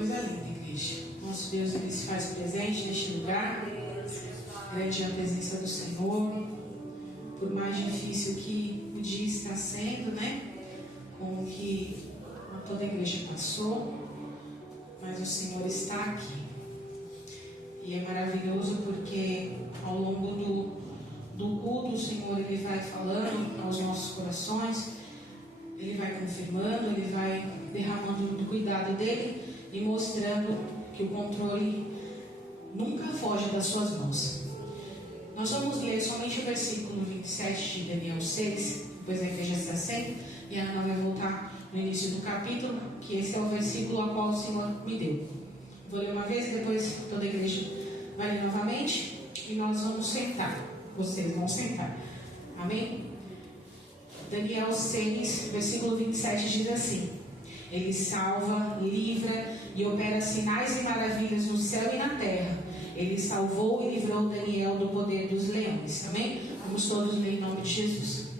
Coisa linda, igreja. Nosso Deus, Ele se faz presente neste lugar. Grande é a presença do Senhor. Por mais difícil que o dia está sendo, né? Com o que toda a igreja passou, mas o Senhor está aqui. E é maravilhoso porque ao longo do culto o Senhor Ele vai falando aos nossos corações, Ele vai confirmando, Ele vai derramando do cuidado dEle e mostrando que o controle nunca foge das suas mãos. Nós vamos ler somente o versículo 27 de Daniel 6, depois a igreja se assenta e a Ana vai voltar no início do capítulo, que esse é o versículo a qual o Senhor me deu. Vou ler uma vez e depois toda a igreja vai ler novamente e nós vamos sentar. Vocês vão sentar. Amém? Daniel 6, versículo 27 diz assim: Ele salva, livra e opera sinais e maravilhas no céu e na terra. Ele salvou e livrou Daniel do poder dos leões. Amém? Vamos todos ler em nome de Jesus.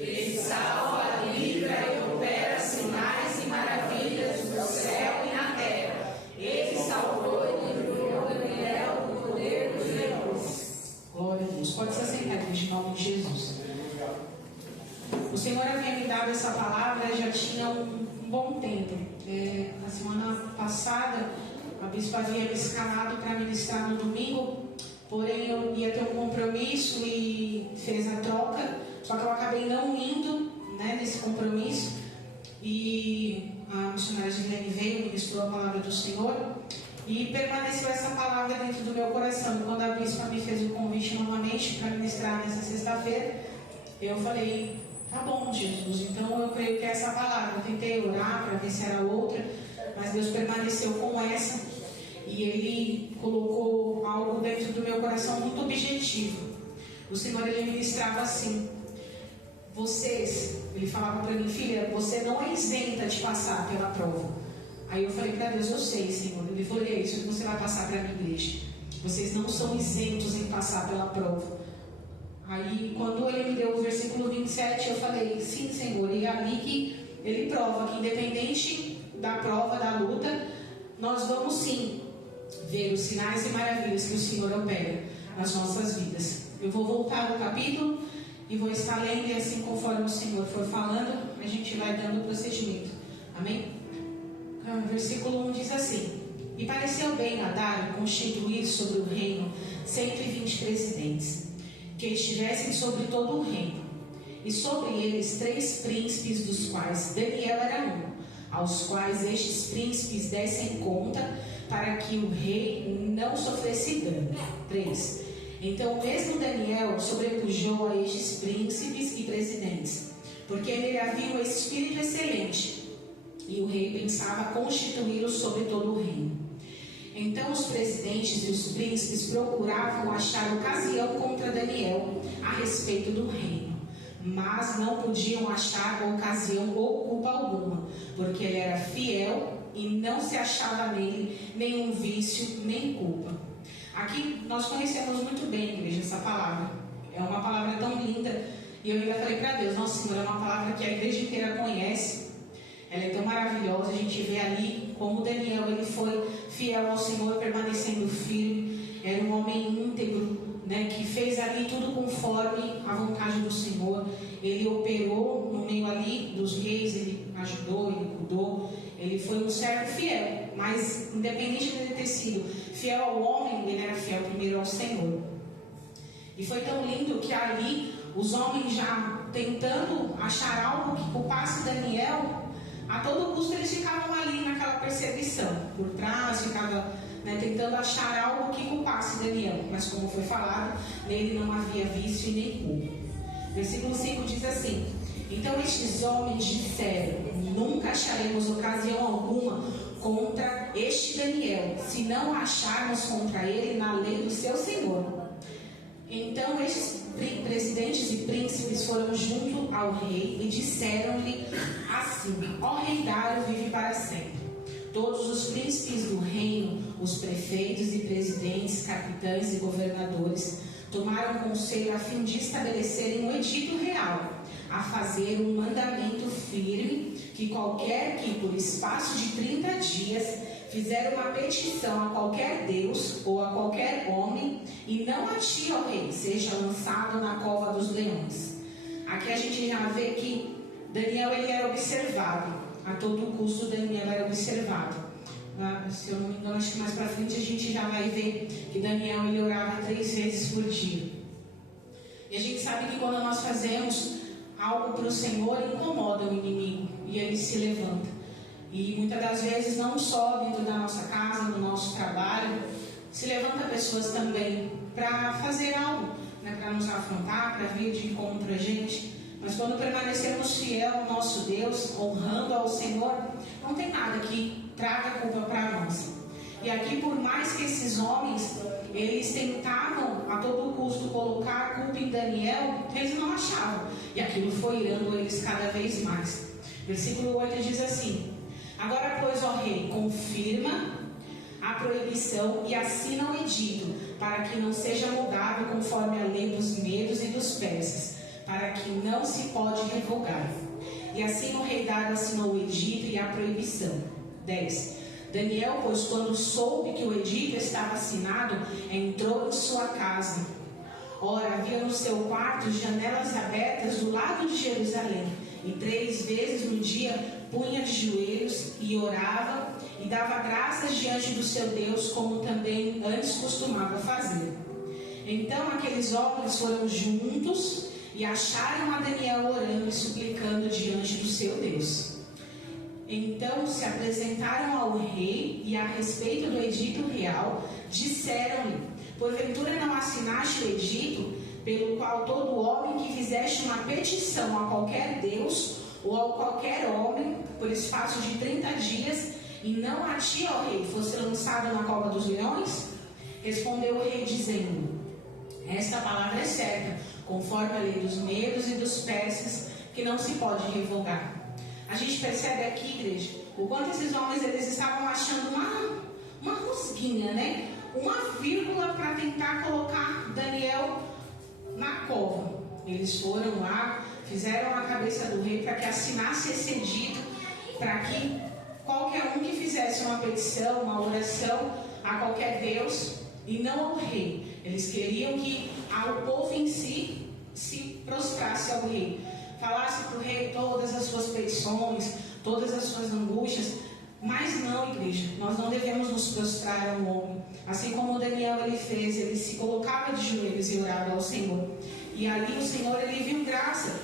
Ele salva, livra e opera sinais e maravilhas no céu e na terra. Ele salvou e livrou Daniel do poder dos leões. Glória a Deus. Pode se assentar, igreja, em nome de Jesus. O Senhor havia me dado essa palavra já tinha um bom tempo. Na semana passada, a bispa havia me escalado para ministrar no domingo, porém eu ia ter um compromisso e fez a troca, só que eu acabei não indo, né, nesse compromisso. E a missionária Gilene veio, ministrou a palavra do Senhor e permaneceu essa palavra dentro do meu coração. Quando a bispa me fez o convite novamente para ministrar nessa sexta-feira, eu falei: tá bom, Jesus, então eu creio que é essa palavra. Eu tentei orar para ver se era outra, mas Deus permaneceu com essa e Ele colocou algo dentro do meu coração muito objetivo. O Senhor, Ele ministrava assim: vocês, Ele falava para mim, filha, você não é isenta de passar pela prova. Aí eu falei para Deus: eu sei, Senhor. Ele falou: é isso que você vai passar para a minha igreja. Vocês não são isentos em passar pela prova. Aí quando Ele me deu o versículo 27, eu falei: sim, Senhor. E é ali que Ele prova que independente da prova, da luta, nós vamos sim ver os sinais e maravilhas que o Senhor opera nas nossas vidas. Eu vou voltar ao capítulo e vou estar lendo, e assim conforme o Senhor for falando, a gente vai dando procedimento. Amém? Versículo 1 diz assim: E pareceu bem a Dário constituir sobre o reino 120 presidentes, que estivessem sobre todo o reino, e sobre eles 3 príncipes, dos quais Daniel era um, aos quais estes príncipes dessem conta, para que o rei não sofresse dano. 3. Então mesmo Daniel sobrepujou a estes príncipes e presidentes, porque nele havia um espírito excelente, e o rei pensava constituí-lo sobre todo o reino. Então os presidentes e os príncipes procuravam achar ocasião contra Daniel a respeito do reino, mas não podiam achar ocasião ou culpa alguma, porque ele era fiel e não se achava nele nenhum vício nem culpa. Aqui nós conhecemos muito bem, igreja, essa palavra. É uma palavra tão linda. E eu ainda falei para Deus: nossa, Senhor, é uma palavra que a igreja inteira conhece. Ela é tão maravilhosa. A gente vê ali como Daniel, ele foi fiel ao Senhor, permanecendo firme. Era um homem íntegro, né, que fez ali tudo conforme a vontade do Senhor. Ele operou no meio ali dos reis, ele ajudou, ele cuidou. Ele foi um servo fiel, mas independente de ele ter sido fiel ao homem, ele era fiel primeiro ao Senhor. E foi tão lindo que ali os homens, já tentando achar algo que culpasse Daniel, a todo custo eles ficavam ali naquela perseguição por trás, ficavam, né, tentando achar algo que culpasse Daniel, mas como foi falado, nele não havia vício e nem culpa. Versículo 5 diz assim: Então estes homens disseram: nunca acharemos ocasião alguma contra este Daniel, se não acharmos contra ele na lei do seu Senhor. Então estes presidentes e príncipes foram junto ao rei e disseram-lhe assim: ó rei Dário, vive para sempre. Todos os príncipes do reino, os prefeitos e presidentes, capitães e governadores, tomaram conselho a fim de estabelecerem um edito real, a fazer um mandamento firme que qualquer que, por espaço de 30 dias, fizer uma petição a qualquer Deus ou a qualquer homem, e não a ti, ó rei, seja lançado na cova dos leões. Aqui a gente já vê que Daniel ele era observado. A todo custo Daniel era observado. Se eu não me engano, acho que mais para frente a gente já vai ver que Daniel ele orava 3 vezes por dia. E a gente sabe que quando nós fazemos algo para o Senhor, incomoda o inimigo e ele se levanta. E muitas das vezes, não só dentro da nossa casa, no nosso trabalho, se levanta pessoas também para fazer algo, né, para nos afrontar, para vir de encontro a gente. Mas quando permanecermos fiel ao nosso Deus, honrando ao Senhor, não tem nada que traga culpa para nós. E aqui, por mais que esses homens, eles tentavam a todo custo colocar a culpa em Daniel, eles não achavam. E aquilo foi irando eles cada vez mais. Versículo 8 diz assim: agora, pois, ó rei, confirma a proibição e assina o edito, para que não seja mudado conforme a lei dos medos e dos persas, para que não se pode revogar. E assim o rei Dário assinou o edito e a proibição. 10. Daniel, pois, quando soube que o edito estava assinado, entrou em sua casa. Ora, havia no seu quarto janelas abertas do lado de Jerusalém, e 3 vezes no dia punha de joelhos e orava e dava graças diante do seu Deus, como também antes costumava fazer. Então aqueles homens foram juntos e acharam a Daniel orando e suplicando diante do seu Deus. Então se apresentaram ao rei e, a respeito do edito real, disseram-lhe: porventura não assinaste o edito, pelo qual todo homem que fizeste uma petição a qualquer Deus ou a qualquer homem, por espaço de 30 dias, e não a ti, ó rei, fosse lançado na cova dos leões? Respondeu o rei, dizendo: esta palavra é certa, conforme a lei dos medos e dos persas, que não se pode revogar. A gente percebe aqui, igreja, o quanto esses homens eles estavam achando uma rosquinha, né? Uma vírgula para tentar colocar Daniel na cova. Eles foram lá, fizeram a cabeça do rei para que assinasse esse edito, para que qualquer um que fizesse uma petição, uma oração a qualquer Deus e não ao rei. Eles queriam que o povo em si se prostrasse ao rei, falasse para o rei todas as suas petições, todas as suas angústias. Mas não, igreja, nós não devemos nos prostrar ao homem. Assim como Daniel ele fez, ele se colocava de joelhos e orava ao Senhor. E ali o Senhor ele viu graça.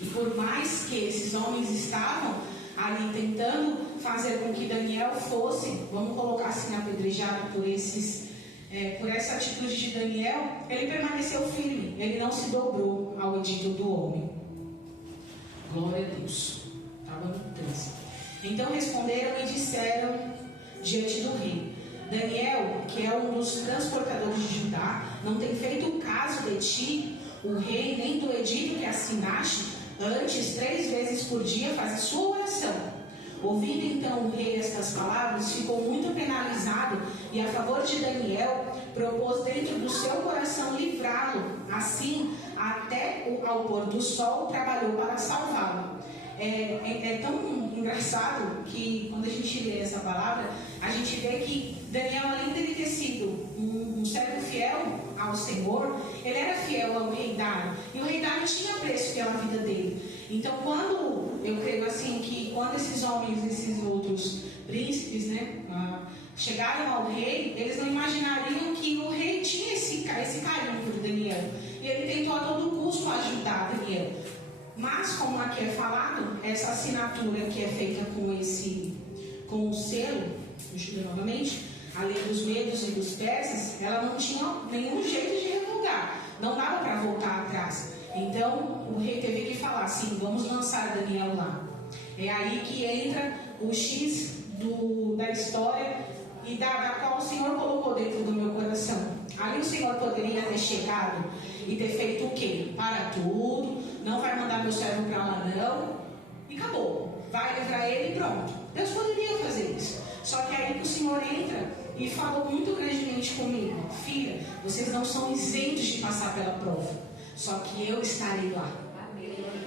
E por mais que esses homens estavam ali tentando fazer com que Daniel fosse, vamos colocar assim, apedrejado por essa atitude de Daniel, ele permaneceu firme, ele não se dobrou ao edito do homem. Glória a Deus. Estava no 13. Então responderam e disseram diante do rei: Daniel, que é um dos transportadores de Judá, não tem feito caso de ti, o rei, nem do edito que assinaste. Antes, 3 vezes por dia faz a sua oração. Ouvindo então o rei estas palavras, ficou muito penalizado e, a favor de Daniel, propôs dentro do seu coração livrá-lo. Assim, até ao pôr do sol, trabalhou para salvá-lo. É tão engraçado que, quando a gente lê essa palavra, a gente vê que Daniel, além de ter sido um servo fiel ao Senhor, ele era fiel ao rei Dário, e o rei Dário tinha preço pela vida dele. Então, quando eu creio assim que quando esses homens, esses outros príncipes, né, chegaram ao rei, eles não imaginariam que o rei tinha esse carinho por Daniel, e ele tentou a todo custo ajudar Daniel. Mas, como aqui é falado, essa assinatura que é feita com o selo, deixa eu ver novamente, a lei dos medos e dos persas, ela não tinha nenhum jeito de revogar, não dava para voltar atrás. Então o rei teve que falar assim: vamos lançar Daniel lá. É aí que entra o X da história e da qual o Senhor colocou dentro do meu coração. Ali o Senhor poderia ter chegado e ter feito o quê? Para tudo, não vai mandar meu servo para lá não, e acabou, vai livrar ele e pronto. Deus poderia fazer isso. Só que aí que o Senhor entra e falou muito grandemente comigo: filha, vocês não são isentos de passar pela prova, só que eu estarei lá.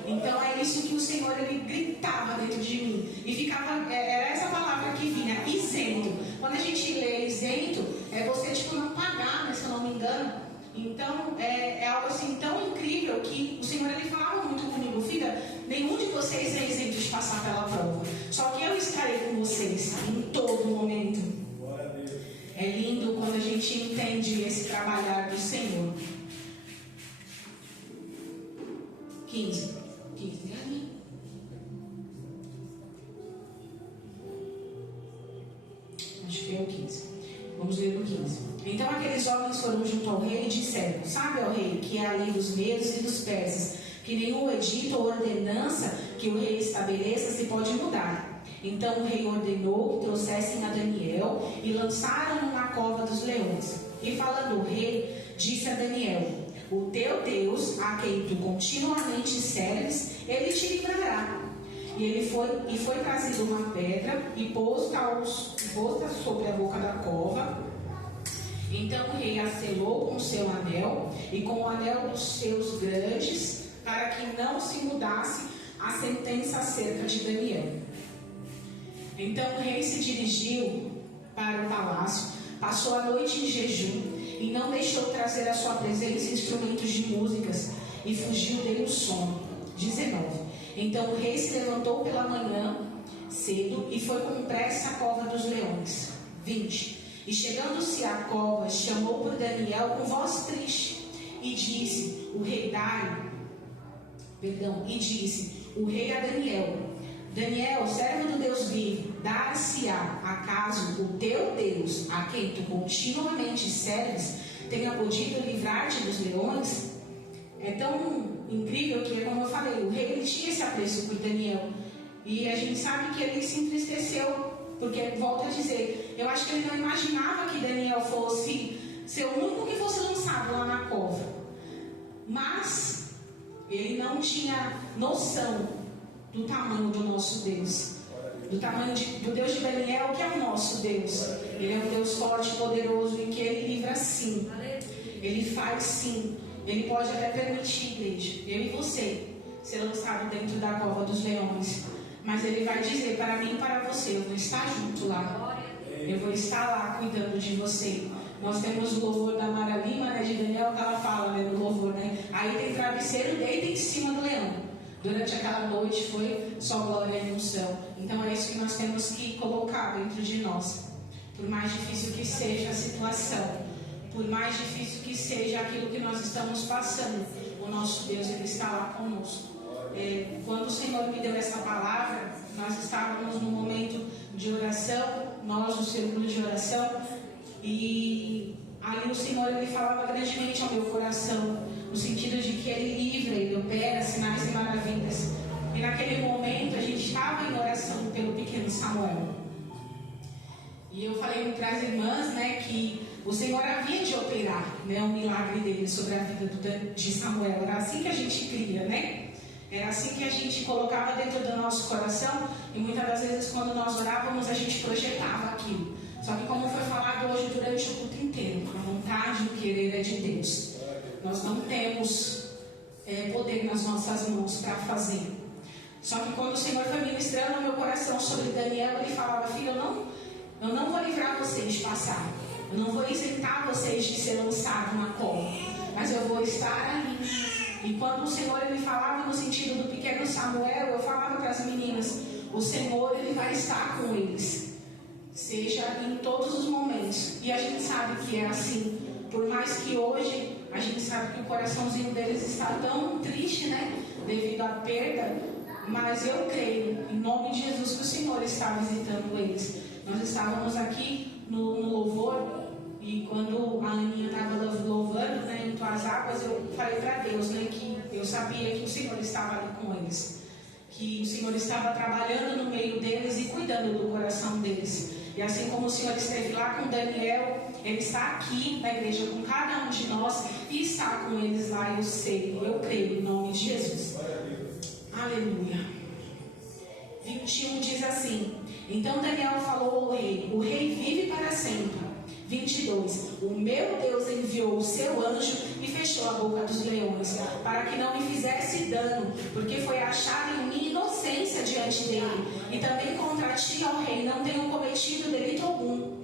Então é isso que o Senhor, ele gritava dentro de mim. E ficava, era essa palavra que vinha, isento. Quando a gente lê isento, é você não pagar, né, se eu não me engano. Então é algo assim tão incrível que o Senhor, ele falava muito comigo: filha, nenhum de vocês é isento de passar pela prova. Só que eu estarei com vocês em todo momento. É lindo quando a gente entende esse trabalhar do Senhor. 15. Acho que é o 15. Vamos ler o 15. Então aqueles homens foram junto ao rei e disseram: sabe, ó rei, que é a lei dos medos e dos persas, que nenhum edito ou ordenança que o rei estabeleça se pode mudar. Então o rei ordenou que trouxessem a Daniel e lançaram-no na cova dos leões. E falando o rei, disse a Daniel: o teu Deus, a quem tu continuamente serves, ele te livrará. E foi trazido uma pedra e posta sobre a boca da cova. Então o rei a selou com o seu anel e com o anel dos seus grandes, para que não se mudasse a sentença acerca de Daniel. Então o rei se dirigiu para o palácio, passou a noite em jejum e não deixou trazer à sua presença instrumentos de músicas, e fugiu dele o sono. 19. Então o rei se levantou pela manhã cedo e foi com pressa à cova dos leões. 20. E chegando-se à cova, chamou por Daniel com voz triste e disse: o rei a Daniel: Daniel, servo do Deus vivo, dar-se-á acaso o teu Deus, a quem tu continuamente serves, tenha podido livrar-te dos leões? É tão incrível que, como eu falei, o rei, ele tinha esse apreço por Daniel. E a gente sabe que ele se entristeceu, porque, volto a dizer, eu acho que ele não imaginava que Daniel fosse ser o único que fosse lançado lá na cova. Mas ele não tinha noção do tamanho do nosso Deus, do tamanho do Deus de Daniel, que é o nosso Deus. Ele é um Deus forte e poderoso, em que ele livra sim, ele faz sim. Ele pode até permitir, igreja, eu e você, ser lançado dentro da cova dos leões. Mas ele vai dizer para mim e para você: eu vou estar junto lá. Eu vou estar lá cuidando de você. Nós temos o louvor da Mara Lima, né, de Daniel, que ela fala, né, no louvor, né? Aí tem travesseiro, deita em cima do leão. Durante aquela noite foi só glória e unção. Então é isso que nós temos que colocar dentro de nós. Por mais difícil que seja a situação, por mais difícil que seja aquilo que nós estamos passando, o nosso Deus, ele está lá conosco. Quando o Senhor me deu essa palavra, nós estávamos num momento de oração, nós no círculo de oração, e ali o Senhor, ele falava grandemente ao meu coração, no sentido de que ele livra, ele opera sinais e maravilhas. E naquele momento a gente estava em oração pelo pequeno Samuel. E eu falei para as irmãs, né, que o Senhor havia de operar, né, o milagre dele sobre a vida de Samuel. Era assim que a gente cria, né? Era assim que a gente colocava dentro do nosso coração. E muitas das vezes, quando nós orávamos, a gente projetava aquilo. Só que, como foi falado hoje durante o culto inteiro, a vontade e o querer é de Deus. Nós não temos poder nas nossas mãos para fazer. Só que quando o Senhor foi ministrando no meu coração sobre Daniel, ele falava: filho, eu não vou livrar vocês de passar. Eu não vou isentar vocês de ser lançados na cova. Mas eu vou estar ali. E quando o Senhor, ele falava no sentido do pequeno Samuel, eu falava para as meninas: o Senhor, ele vai estar com eles, seja em todos os momentos. E a gente sabe que é assim. Por mais que hoje a gente sabe que o coraçãozinho deles está tão triste, né, devido à perda, mas eu creio, em nome de Jesus, que o Senhor está visitando eles. Nós estávamos aqui no louvor, e quando a Aninha estava louvando, né, em Tuas Águas, eu falei para Deus, né, que eu sabia que o Senhor estava ali com eles, que o Senhor estava trabalhando no meio deles e cuidando do coração deles. E assim como o Senhor esteve lá com Daniel, ele está aqui na igreja com cada um de nós e está com eles lá, eu sei, eu creio, em nome de Jesus. Aleluia. 21 diz assim: então Daniel falou ao rei: o rei vive para sempre. 22. O meu Deus enviou o seu anjo e fechou a boca dos leões, para que não me fizesse dano, porque foi achada em mim inocência diante dele, e também contra ti, ó rei, não tenho cometido delito algum.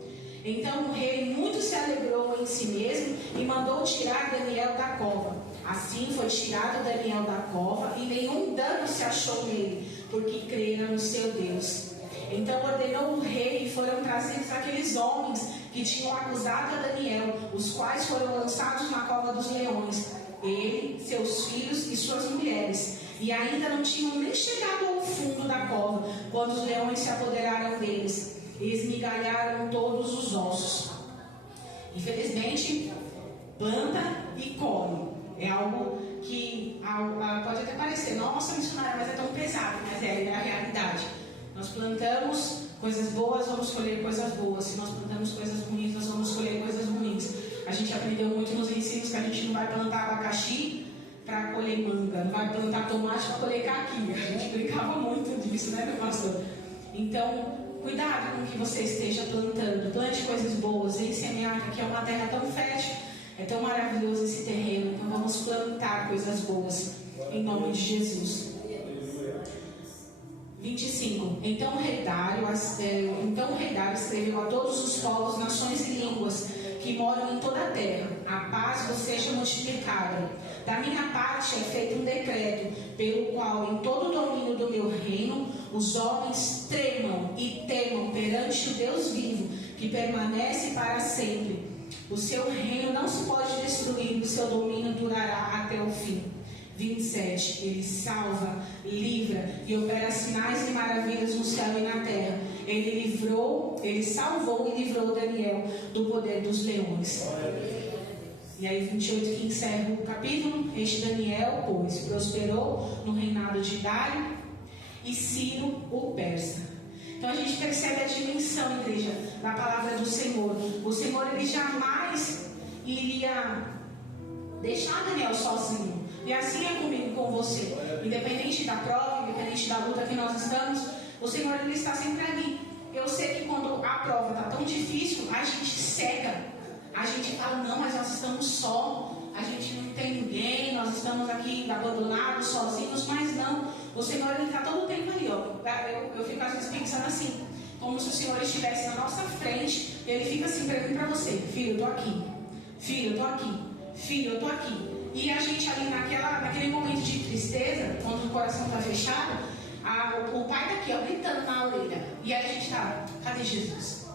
Então o rei muito se alegrou em si mesmo e mandou tirar Daniel da cova. Assim foi tirado Daniel da cova, e nenhum dano se achou nele, porque crera no seu Deus. Então ordenou o rei, e foram trazidos aqueles homens que tinham acusado a Daniel, os quais foram lançados na cova dos leões, ele, seus filhos e suas mulheres. E ainda não tinham nem chegado ao fundo da cova, quando os leões se apoderaram deles e esmigalharam todos os ossos. Infelizmente, planta e come. É algo que pode até parecer, nossa, missionária, mas é tão pesado, mas é a realidade. Nós plantamos coisas boas, vamos colher coisas boas. Se nós plantamos coisas ruins, nós vamos colher coisas ruins. A gente aprendeu muito nos ensinos que a gente não vai plantar abacaxi para colher manga, não vai plantar tomate para colher caqui. A gente brincava muito disso, né, meu pastor? Então, cuidado com o que você esteja plantando. Plante coisas boas, vem semear, que é uma terra tão fértil, é tão maravilhoso esse terreno. Então vamos plantar coisas boas, em nome de Jesus. 25. Então o rei Dário escreveu a todos os povos, nações e línguas que moram em toda a terra: a paz vos seja multiplicada. Da minha parte é feito um decreto, pelo qual em todo o domínio do meu reino os homens tremam e temam perante o Deus vivo, que permanece para sempre. O seu reino não se pode destruir, o seu domínio durará até o fim. 27. Ele salva, livra e opera sinais e maravilhas no céu e na terra. Ele salvou e livrou Daniel do poder dos leões. E aí 28 que encerra o capítulo. Este Daniel, pois, prosperou no reinado de Dário e Ciro o persa. Então a gente percebe a dimensão, igreja, da palavra do Senhor. O Senhor, ele jamais iria deixar Daniel sozinho. E assim é comigo, com você. Independente da prova, independente da luta que nós estamos, o Senhor, ele está sempre ali. Eu sei que quando a prova está tão difícil, a gente cega. A gente fala, não, mas nós estamos só. A gente não tem ninguém, nós estamos aqui abandonados, sozinhos. Mas não, o Senhor, ele está todo o tempo ali, ó. Eu fico às vezes pensando assim, como se o Senhor estivesse na nossa frente. Ele fica assim para mim e para você: filho, eu estou aqui. Filho, eu estou aqui. Filho, eu estou aqui. E a gente ali naquele momento de tristeza, quando o coração está fechado, o pai está aqui, ó, gritando na orelha. E aí a gente está: cadê Jesus?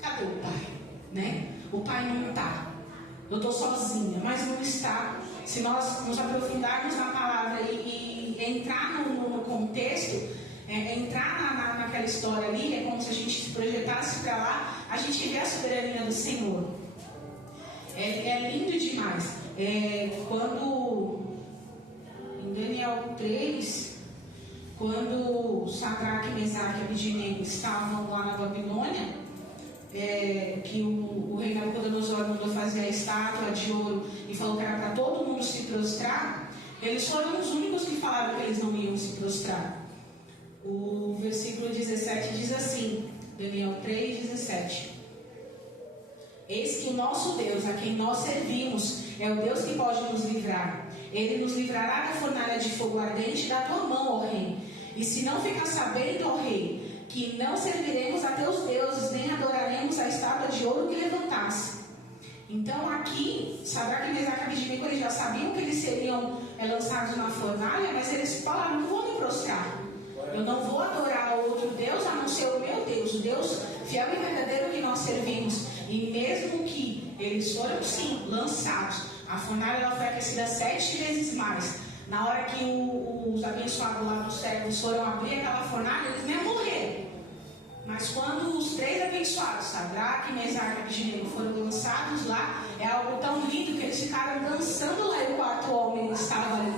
Cadê o pai? Né? O pai não está. Eu estou sozinha, mas não está. Se nós nos aprofundarmos na palavra e entrar no contexto, entrar naquela história ali, é como se a gente se projetasse para lá, a gente vê a soberania do Senhor. É lindo demais. Quando em Daniel 3, quando Sadraque, Mesaque e Abednego estavam lá na Babilônia, que o rei Nabucodonosor mandou fazer a estátua de ouro e falou que era para todo mundo se prostrar, eles foram os únicos que falaram que eles não iam se prostrar. O versículo 17 diz assim, Daniel 3, 17: eis que o nosso Deus, a quem nós servimos, é o Deus que pode nos livrar. Ele nos livrará da fornalha de fogo ardente da tua mão, ó rei. E se não ficar sabendo, ó rei, que não serviremos a teus deuses, nem adoraremos a estátua de ouro que levantasse. Então aqui, Sadraque, Mesaque e Abednego, eles já sabiam que eles seriam lançados na fornalha, mas eles falaram: não vou me prostrar. Eu não vou adorar outro Deus a não ser o meu Deus, o Deus fiel e verdadeiro que nós servimos. E mesmo que eles foram, sim, lançados, a fornalha ela foi aquecida 7 vezes mais. Na hora que os abençoados lá dos servos foram abrir aquela fornalha, eles nem morreram. Mas quando os 3 abençoados, Sadraque, Mesaque e Abednego, foram lançados lá, é algo tão lindo que eles ficaram dançando lá, e o 4º homem estava ali.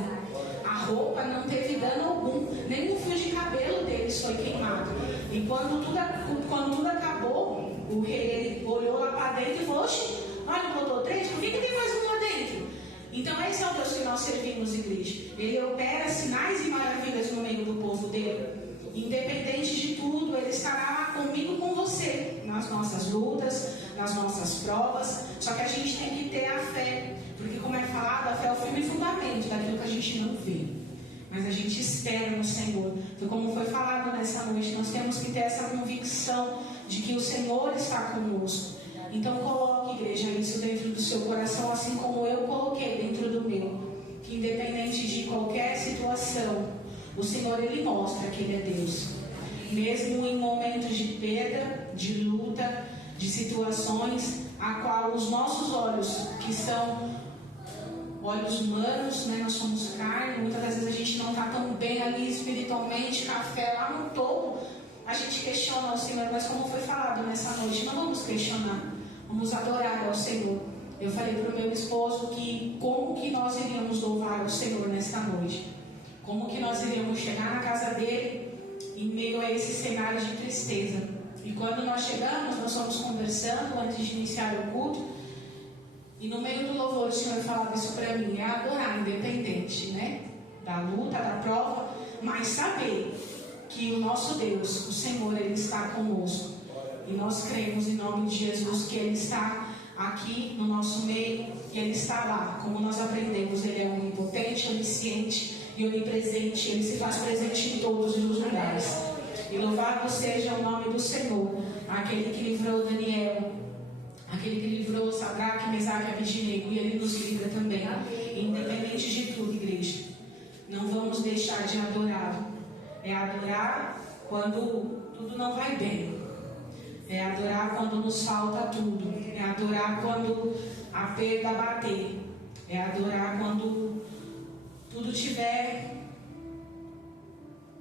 A roupa não teve dano algum, nem o fio de cabelo deles foi queimado. E quando tudo acabou, o rei ele olhou lá para dentro e falou: oxe, olha, botou 3, por que tem mais um lá dentro? Então esse é o Deus que nós servimos, igreja. Ele opera sinais e maravilhas no meio do povo dele. Independente de tudo, ele estará lá comigo, com você, nas nossas lutas, nas nossas provas. Só que a gente tem que ter a fé. Porque, como é falado, a fé é o firme fundamento daquilo que a gente não vê, mas a gente espera no Senhor. Então, como foi falado nessa noite, nós temos que ter essa convicção de que o Senhor está conosco. Então, coloque, igreja, isso dentro do seu coração, assim como eu coloquei dentro do meu. Que independente de qualquer situação, o Senhor, Ele mostra que Ele é Deus. Mesmo em momentos de perda, de luta, de situações, a qual os nossos olhos, que são olhos humanos, né? Nós somos carne, muitas das vezes a gente não está tão bem ali espiritualmente, café lá no topo, a gente questiona ao Senhor, mas como foi falado nessa noite, não vamos questionar, vamos adorar ao Senhor. Eu falei para o meu esposo que como que nós iríamos louvar o Senhor nesta noite, como que nós iríamos chegar na casa dele em meio a esse cenário de tristeza. E quando nós chegamos, nós fomos conversando antes de iniciar o culto. E no meio do louvor o Senhor falava isso para mim, é adorar, independente, né? Da luta, da prova, mas saber que o nosso Deus, o Senhor, Ele está conosco. E nós cremos em nome de Jesus que Ele está aqui no nosso meio e Ele está lá. Como nós aprendemos, Ele é onipotente, onisciente e onipresente. Ele se faz presente em todos os lugares. E louvado seja o nome do Senhor, aquele que livrou Daniel, aquele que livrou Sadraque, Mesaque e Abednego, e Ele nos livra também. Independente de tudo, igreja, não vamos deixar de adorá-lo. É adorar quando tudo não vai bem. É adorar quando nos falta tudo. É adorar quando a perda bater. É adorar quando tudo tiver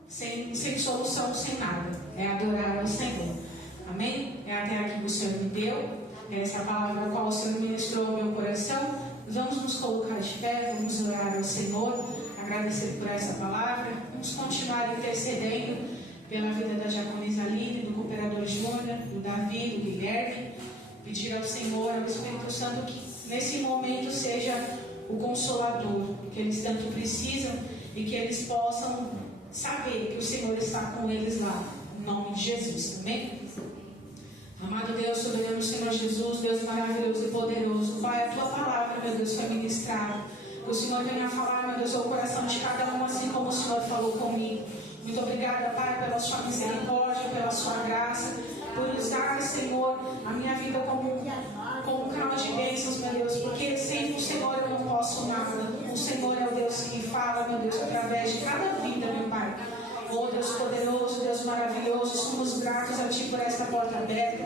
sem solução, sem nada. É adorar ao Senhor. Amém? É até aqui que o Senhor me deu. Essa palavra a qual o Senhor ministrou ao meu coração. Vamos nos colocar de pé, vamos orar ao Senhor, agradecer por essa palavra. Vamos continuar intercedendo pela vida da diaconisa Aline, do cooperador Júnior, do Davi, do Guilherme. Pedir ao Senhor, ao Espírito Santo, que nesse momento seja o consolador que eles tanto precisam e que eles possam saber que o Senhor está com eles lá, em nome de Jesus, amém? Amado Deus, soberano Senhor Jesus, Deus maravilhoso e poderoso, Pai, a Tua palavra, meu Deus, foi ministrada. Que o Senhor venha falar, meu Deus, ao coração de cada um, assim como o Senhor falou comigo. Muito obrigada, Pai, pela Sua misericórdia, pela Sua graça, por usar, Senhor, a minha vida como um canal de bênçãos, meu Deus, porque sem o Senhor eu não posso nada. O Senhor é o Deus que fala, meu Deus, através de cada vida, meu Pai. Oh, Deus poderoso, Deus maravilhoso, somos gratos a Ti por esta porta aberta,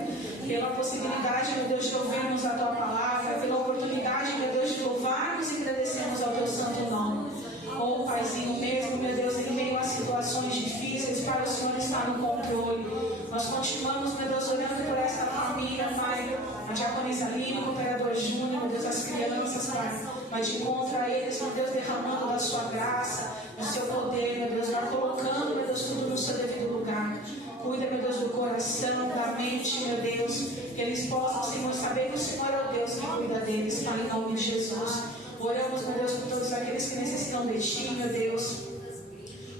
pela possibilidade, meu Deus, de ouvirmos a Tua palavra, pela oportunidade, meu Deus, de louvarmos e agradecermos ao Teu santo nome. Oh, Paizinho mesmo, meu Deus, em meio a situações difíceis, Pai, o Senhor está no controle. Nós continuamos, meu Deus, orando por essa família, Pai, a diaconisa Aline, o cooperador Júnior, meu Deus, as crianças, Pai, vai de encontro a eles, meu Deus, derramando da Sua graça, do Seu poder, meu Deus, vai colocando, meu Deus, tudo no seu devido lugar. Cuida, meu Deus, do coração, da mente, meu Deus, que eles possam, Senhor, saber que o Senhor é o Deus que cuida deles, Pai, em nome de Jesus. Oramos, meu Deus, por todos aqueles que necessitam de Ti, meu Deus.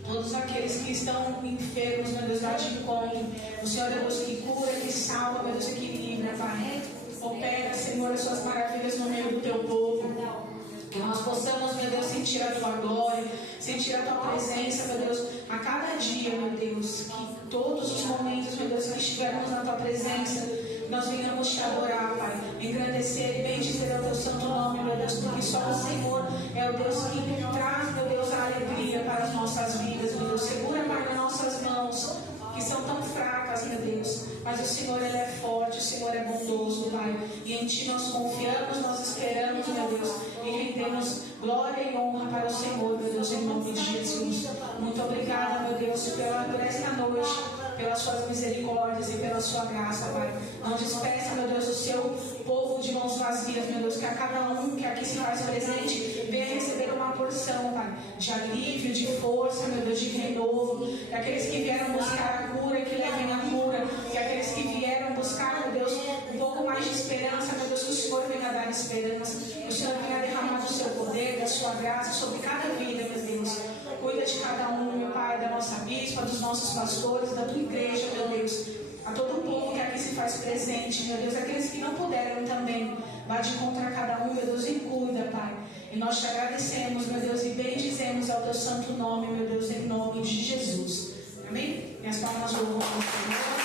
Todos aqueles que estão enfermos, meu Deus, vai de encontro. O Senhor é Deus que cura, que salva, meu Deus, que livra, Pai. Opera, Senhor, as Suas maravilhas no meio do Teu povo. Que nós possamos, meu Deus, sentir a Tua glória, sentir a Tua presença, meu Deus, a cada dia, meu Deus. Que todos os momentos, meu Deus, que estivermos na Tua presença, nós venhamos Te adorar, Pai, engrandecer e bendizer o Teu santo nome, meu Deus, porque só o Senhor é o Deus que traz, meu Deus, a alegria para as nossas vidas, meu Deus. Segura, Pai, nas nossas mãos, que são tão fracas, meu Deus, mas o Senhor, Ele é forte, o Senhor é bondoso, Pai, e em Ti nós confiamos, nós esperamos, meu Deus, e rendemos glória e honra para o Senhor, meu Deus, em nome de Jesus. Muito obrigada, meu Deus, por esta noite, pelas Suas misericórdias e pela Sua graça, Pai. Não despeça, meu Deus, o Seu povo de mãos vazias, meu Deus, que a cada um que aqui se faz presente venha receber uma porção, Pai, de alívio, de força, meu Deus, de renovo. Que aqueles que vieram buscar a cura, que levem a cura. Que aqueles que vieram buscar, meu Deus, um pouco mais de esperança, meu Deus, que o Senhor venha dar esperança. Que o Senhor venha derramar do Seu poder, da Sua graça sobre cada vida, meu Deus. Cuida de cada um, meu Pai, da nossa bispa, dos nossos pastores, da Tua igreja, meu Deus. A todo o povo que aqui se faz presente, meu Deus, aqueles que não puderam também Vai de encontrar cada um, meu Deus, e cuida, Pai. E nós te agradecemos, meu Deus, e bendizemos ao teu santo nome, meu Deus, em nome de Jesus. Amém? Minhas palmas louvam ao Senhor.